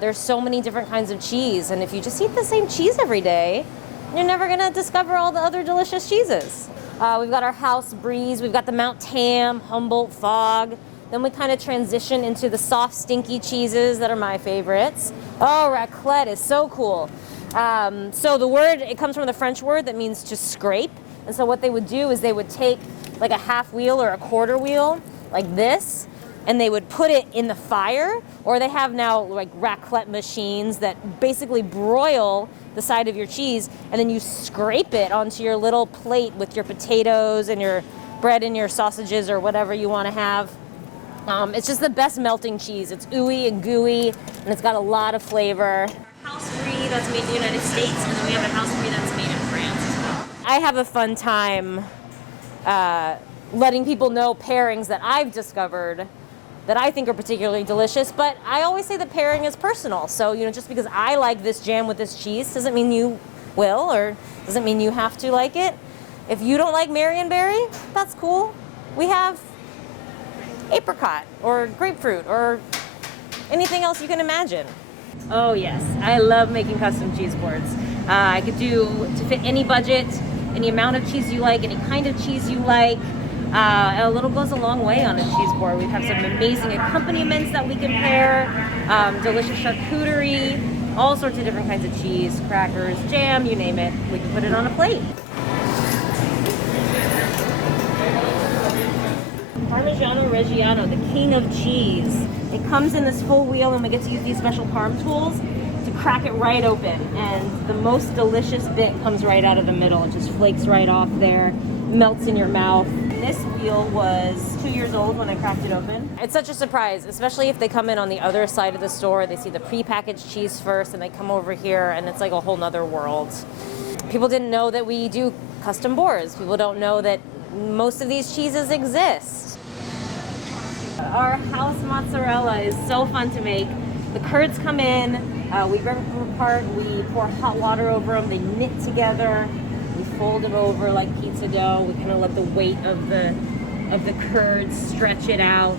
There's so many different kinds of cheese, and if you just eat the same cheese every day, you're never gonna discover all the other delicious cheeses. We've got our house breeze, we've got the Mount Tam, Humboldt Fog. Then we kind of transition into the soft, stinky cheeses that are my favorites. Oh, raclette is so cool. So the word, it comes from the French word that means to scrape. And so what they would do is they would take like a half wheel or a quarter wheel, like this, and they would put it in the fire, or they have now like raclette machines that basically broil the side of your cheese, and then you scrape it onto your little plate with your potatoes and your bread and your sausages or whatever you want to have. It's just the best melting cheese. It's ooey and gooey, and it's got a lot of flavor. House brie that's made in the United States, and then we have a house brie that's made in France as well. I have a fun time letting people know pairings that I've discovered that I think are particularly delicious, but I always say that pairing is personal. So, just because I like this jam with this cheese doesn't mean you will, or doesn't mean you have to like it. If you don't like Marionberry, that's cool. We have apricot or grapefruit or anything else you can imagine. Oh yes, I love making custom cheese boards. I could do to fit any budget, any amount of cheese you like, any kind of cheese you like. A little goes a long way on a cheese board. We have some amazing accompaniments that we can pair, delicious charcuterie, all sorts of different kinds of cheese, crackers, jam, you name it. We can put it on a plate. Parmigiano Reggiano, the king of cheese. It comes in this full wheel, and we get to use these special parm tools to crack it right open. And the most delicious bit comes right out of the middle. It just flakes right off there, melts in your mouth. This wheel was 2 years old when I cracked it open. It's such a surprise, especially if they come in on the other side of the store. They see the prepackaged cheese first, and they come over here, and it's like a whole nother world. People didn't know that we do custom boards. People don't know that most of these cheeses exist. Our house mozzarella is so fun to make. The curds come in, we rip them apart, we pour hot water over them, they knit together, we fold them over like pizza dough, we kind of let the weight of the curds stretch it out.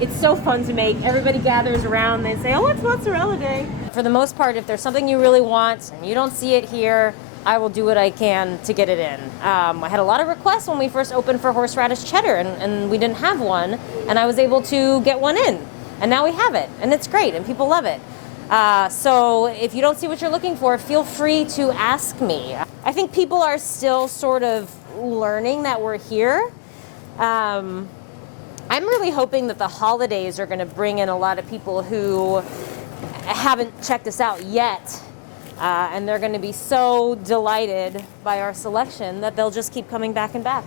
It's so fun to make. Everybody gathers around, they say, oh, it's mozzarella day. For the most part, if there's something you really want and you don't see it here, I will do what I can to get it in. I had a lot of requests when we first opened for horseradish cheddar, and we didn't have one, and I was able to get one in, and now we have it, and it's great, and people love it. So if you don't see what you're looking for, feel free to ask me. I think people are still sort of learning that we're here. I'm really hoping that the holidays are going to bring in a lot of people who haven't checked us out yet. And they're going to be so delighted by our selection that they'll just keep coming back and back.